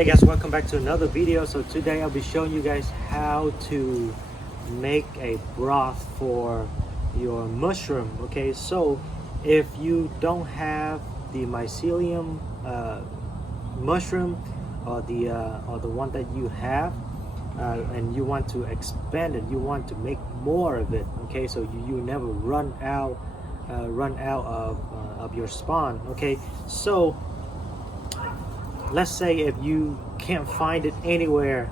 Hey guys, welcome back to another video. So today I'll be showing you guys how to make a broth for your mushroom. Okay, so if you don't have the mycelium mushroom or the one that you have, and you want to expand it, you want to make more of it. Okay, so you never run out of your spawn. Okay, so let's say if you can't find it anywhere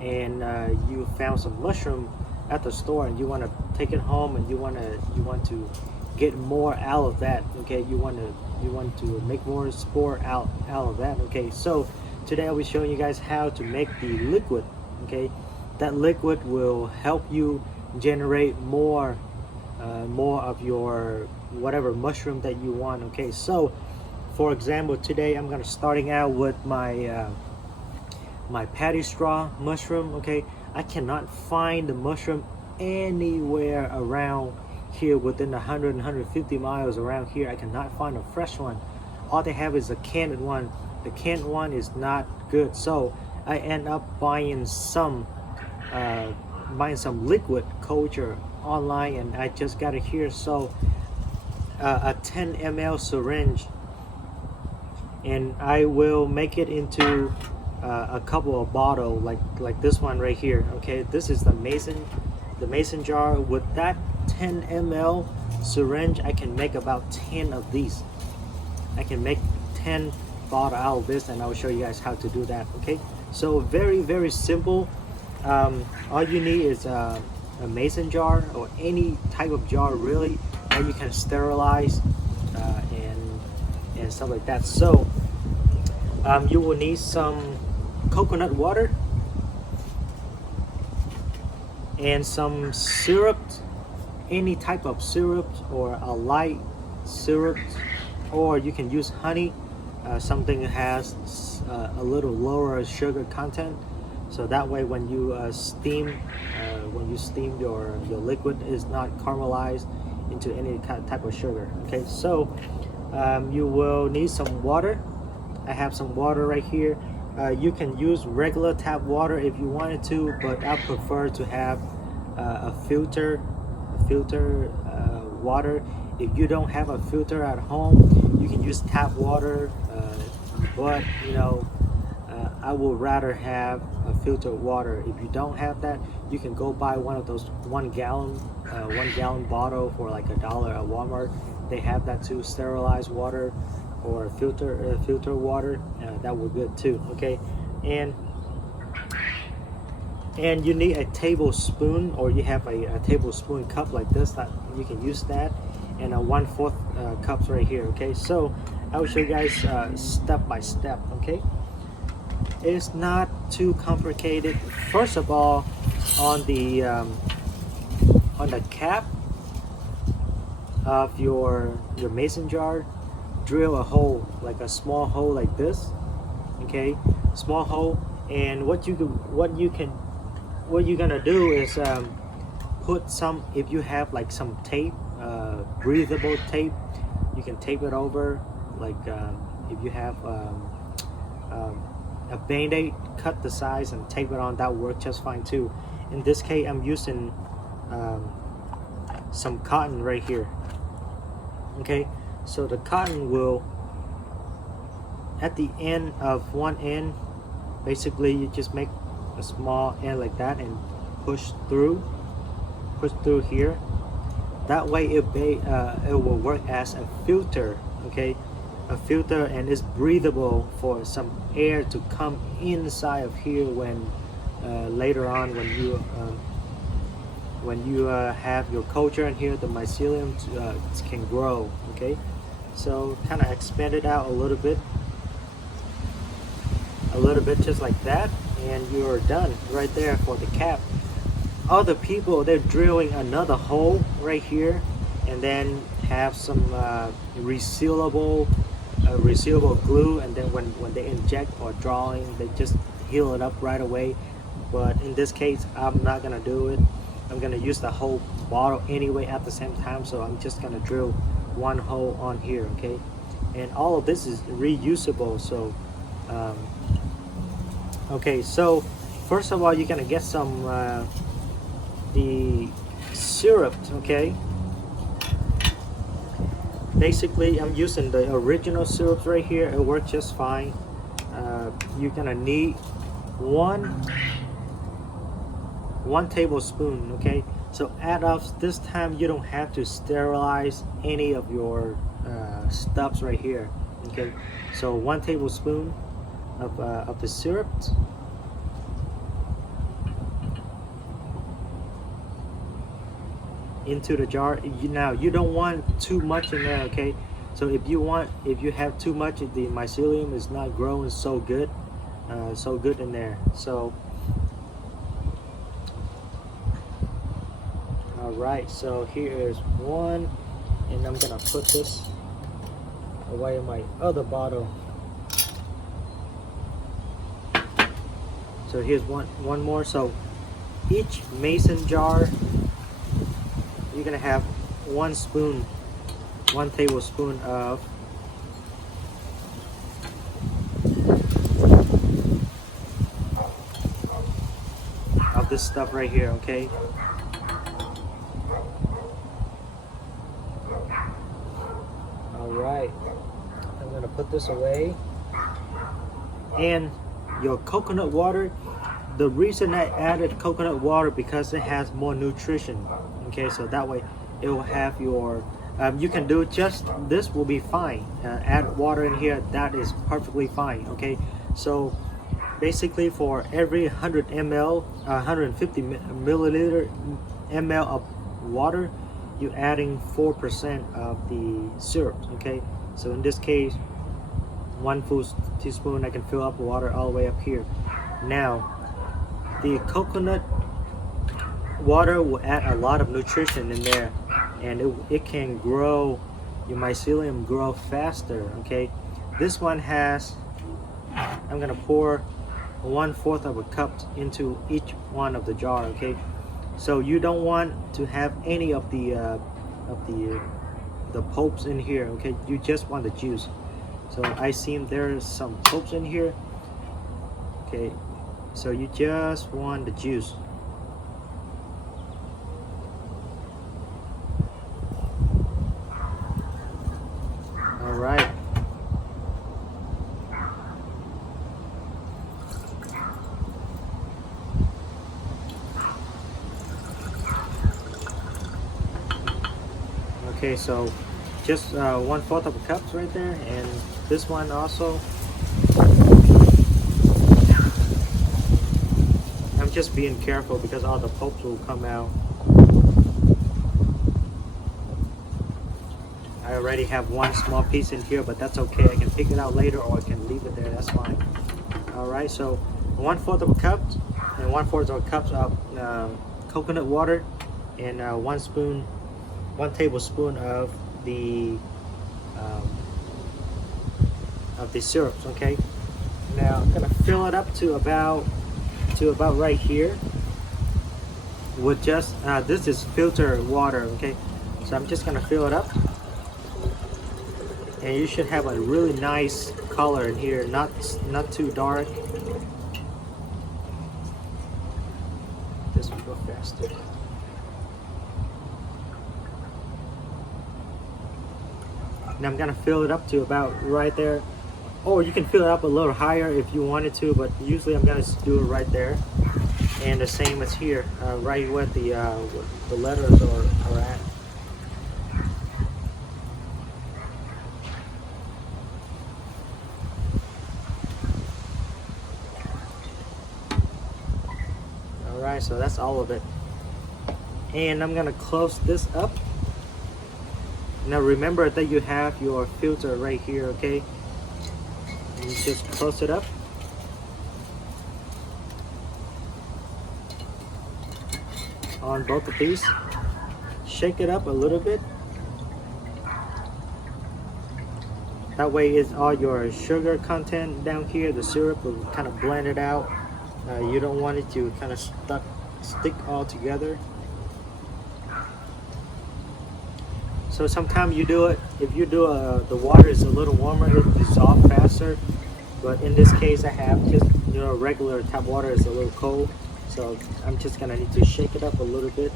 and you found some mushroom at the store and you want to take it home and you want to get more out of that. Okay, you want to make more spore out of that. Okay, so today I'll be showing you guys how to make the liquid. Okay, that liquid will help you generate more of your whatever mushroom that you want. Okay, so for example, today I'm gonna starting out with my my patty straw mushroom. Okay, I cannot find the mushroom anywhere around here within 150 miles around here. I cannot find a fresh one. All they have is a canned one. The canned one is not good, so I end up buying some liquid culture online, and I just got it here. So a 10 ml syringe, and I will make it into a couple of bottles like this one right here. Okay, this is the mason jar. With that 10 ml syringe, I can make about 10 of these. I can make 10 bottles out of this, and I will show you guys how to do that. Okay, so very simple. All you need is a mason jar or any type of jar really that you can sterilize and stuff like that. So you will need some coconut water and some syrup, any type of syrup or a light syrup, or you can use honey, something that has a little lower sugar content, so that way when you steam your liquid, is not caramelized into any type of sugar. Okay, so you will need some water. I have some water right here. You can use regular tap water if you wanted to, but I prefer to have a filter water. If you don't have a filter at home, you can use tap water, but you know, I would rather have a filtered water. If you don't have that, you can go buy one of those 1 gallon bottle for like $1 at Walmart. They have that too, sterilized water or filter water. That would be good too. Okay, and you need a tablespoon, or you have a tablespoon cup like this, that you can use that, and a 1/4 cups right here. Okay, so I will show you guys step by step. Okay, it's not too complicated. First of all, on the cap of your mason jar, drill a hole, like a small hole like this. Okay, small hole. And what you're gonna do is put some, if you have like some tape, breathable tape, you can tape it over. Like if you have a band-aid, cut the size and tape it on. That works just fine too. In this case, I'm using some cotton right here. Okay, so the cotton will, at the end of one end, basically you just make a small end like that and push through here. That way it will work as a filter. Okay, a filter, and it's breathable for some air to come inside of here when later on when you have your culture in here, the mycelium can grow. Okay, so kind of expand it out a little bit just like that, and you're done right there for the cap. Other people, they're drilling another hole right here and then have some resealable glue, and then when they inject or drawing, they just heal it up right away. But in this case, I'm not gonna do it. I'm gonna use the whole bottle anyway at the same time, so I'm just gonna drill one hole on here. Okay, and all of this is reusable, so Okay, so first of all, you're gonna get some the syrup. Okay, basically I'm using the original syrups right here. It works just fine. You're gonna need one tablespoon. Okay, so as of this time you don't have to sterilize any of your stuffs right here. Okay, so 1 tablespoon of the syrup into the jar. Now you don't want too much in there. Okay, so if you have too much, the mycelium is not growing so good in there. So all right, so here is one, and I'm gonna put this away in my other bottle. So here's one more. So each mason jar you're gonna have 1 tablespoon of this stuff right here. Okay, all right, I'm gonna put this away. And your coconut water, the reason I added coconut water because it has more nutrition. Okay, so that way it will have your you can do just this will be fine. Add water in here, that is perfectly fine. Okay, so basically for every 100 ml 150 milliliter ml of water, you're adding 4% of the syrup. Okay, so in this case 1 full teaspoon, I can fill up water all the way up here. Now the coconut water will add a lot of nutrition in there, and it can grow your mycelium grow faster. Okay, this one has, I'm gonna pour 1/4 of a cup into each one of the jar. Okay, so you don't want to have any of the pulps in here. Okay, you just want the juice. So I see there's some pulps in here. Okay, so you just want the juice. All right. Okay, so just 1/4 of a cup right there, and this one also. I'm just being careful because all the pulps will come out. I already have one small piece in here, but that's okay. I can pick it out later, or I can leave it there. That's fine. All right, so 1/4 of a cup and 1/4 of a cup of coconut water, and 1 tablespoon of the syrups. Okay, now I'm gonna fill it up to about right here with just this is filtered water. Okay, so I'm just gonna fill it up, and you should have a really nice color in here, not too dark. This will go faster. Now I'm gonna fill it up to about right there, or you can fill it up a little higher if you wanted to, but usually I'm gonna do it right there. And the same as here, right where the letters are at. All right, so that's all of it. And I'm gonna close this up. Now remember that you have your filter right here. Okay, and you just close it up. On both of these, shake it up a little bit. That way is all your sugar content down here, the syrup will kind of blend it out. You don't want it to kind of stick all together. So sometimes you do it, if you do the water is a little warmer, it dissolves faster. But in this case, I have just, regular tap water is a little cold, so I'm just gonna need to shake it up a little bit.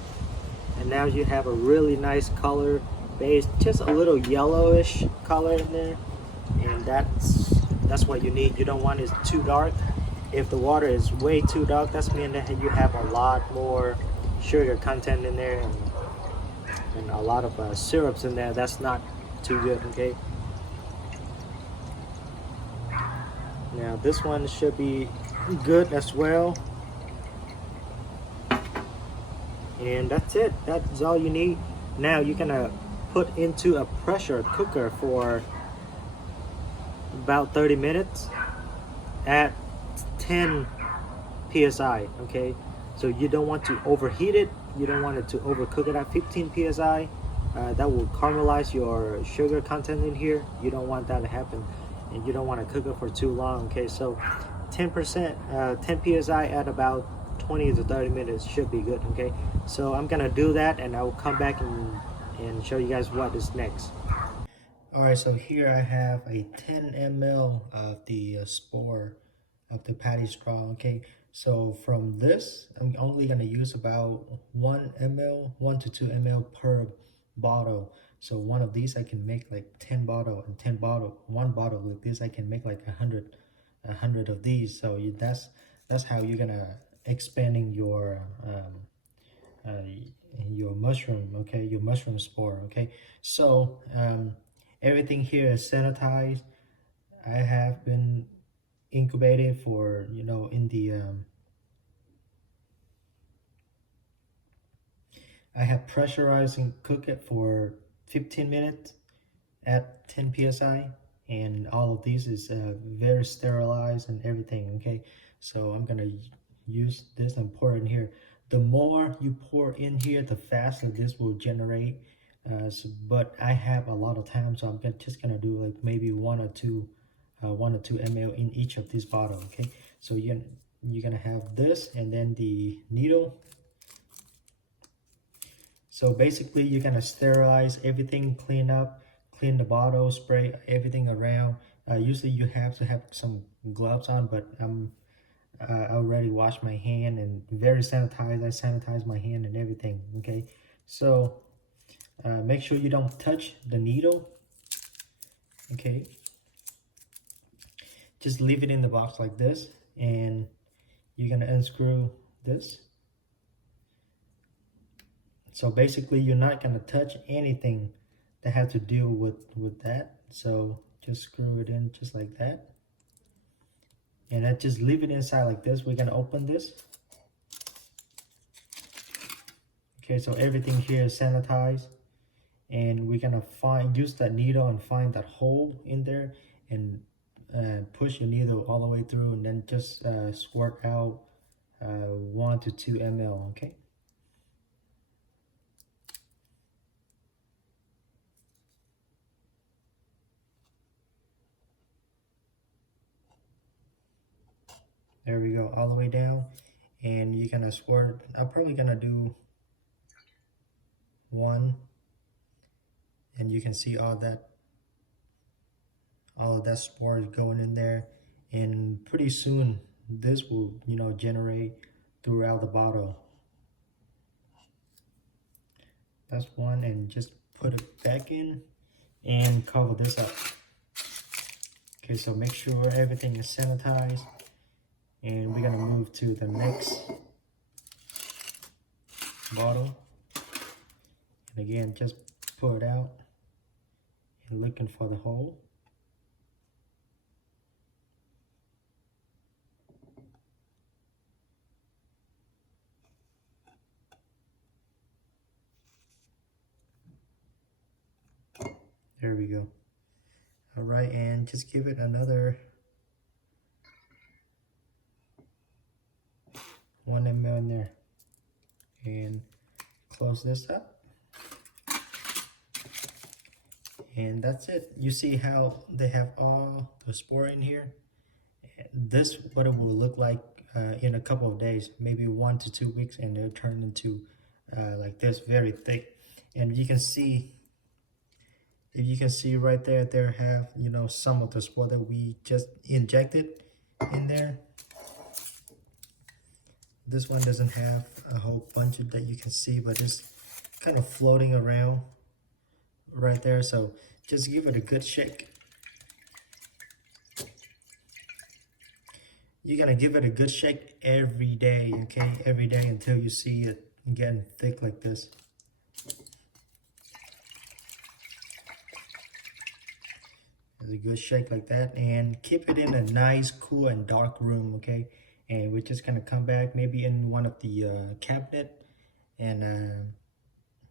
And now you have a really nice color base, just a little yellowish color in there, and that's what you need. You don't want it too dark. If the water is way too dark, that's mean that you have a lot more sugar content in there, and a lot of syrups in there. That's not too good. Okay, now this one should be good as well. And that's it. That's all you need. Now you're gonna put into a pressure cooker for about 30 minutes at 10 psi. Okay, so you don't want to overheat it, you don't want it to overcook it at 15 psi. That will caramelize your sugar content in here. You don't want that to happen, and you don't want to cook it for too long. Okay, so 10%, 10 psi at about 20 to 30 minutes should be good. Okay, so I'm gonna do that, and I will come back and show you guys what is next. All right, so here I have a 10 ml of the spore of the patty straw. Okay, so from this, I'm only gonna use about 1 ml, 1 to 2 ml per bottle. So one of these I can make like 10 bottle, and 10 bottle, one bottle like this I can make like 100 of these. So that's how you're gonna expanding your mushroom. Okay, your mushroom spore. Okay, so everything here is sanitized. I have been incubated for, in the I have pressurized and cook it for 15 minutes at 10 psi, and all of these is very sterilized and everything. Okay, so I'm gonna use this and pour it in here. The more you pour in here, the faster this will generate. But I have a lot of time, so I'm just gonna do like maybe 1 or 2 ml in each of these bottles. Okay, so you're gonna have this, and then the needle. So basically you're gonna sterilize everything, clean up, clean the bottle, spray everything around. Usually you have to have some gloves on, but I already washed my hand and very sanitized. I sanitize my hand and everything. Okay, so make sure you don't touch the needle. Okay, just leave it in the box like this, and you're gonna unscrew this. So basically you're not gonna touch anything that has to do with that. So just screw it in just like that, and I just leave it inside like this. We're gonna open this. Okay, so everything here is sanitized, and we're gonna use that needle and find that hole in there, and push your needle all the way through, and then just squirt out 1 to 2 ml. Okay, there we go, all the way down. And you're gonna squirt. I'm probably gonna do 1, and you can see all of that spore is going in there, and pretty soon this will generate throughout the bottle. That's 1, and just put it back in and cover this up. Okay, so make sure everything is sanitized, and we're gonna move to the next bottle. And again, just pull it out and looking for the hole. There we go. All right, and just give it another 1 ml in there, and close this up. And that's it. You see how they have all the spore in here? This what it will look like in a couple of days, maybe 1 to 2 weeks, and they'll turn into like this, very thick. And you can see If you can see right there, there have, you know, some of the spore that we just injected in there. This one doesn't have a whole bunch of that you can see, but it's kind of floating around right there. So just give it a good shake. You're gonna give it a good shake every day, okay? Every day until you see it getting thick like this. A good shake like that, and keep it in a nice, cool, and dark room, okay? And we're just gonna come back maybe in one of the cabinet, and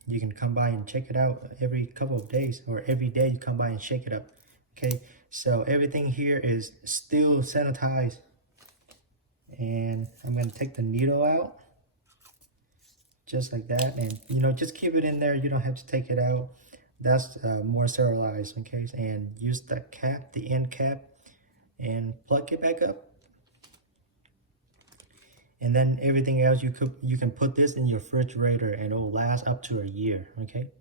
you can come by and check it out every couple of days, or every day you come by and shake it up, okay? So everything here is still sanitized, and I'm gonna take the needle out just like that, and you know, just keep it in there. You don't have to take it out. That's more sterilized, okay? And use the cap, the end cap, and plug it back up. And then everything else, you can put this in your refrigerator and it will last up to a year, okay?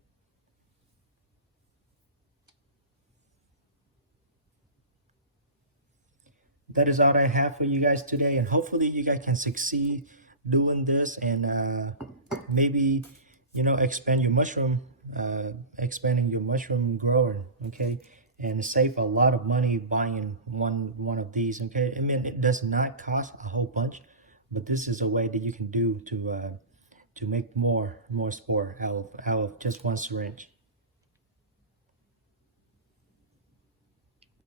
That is all I have for you guys today, and hopefully you guys can succeed doing this, and maybe, you know, expanding your mushroom grower, okay? And save a lot of money buying one of these, okay? I mean, it does not cost a whole bunch, but this is a way that you can do to make more spore out of just one syringe.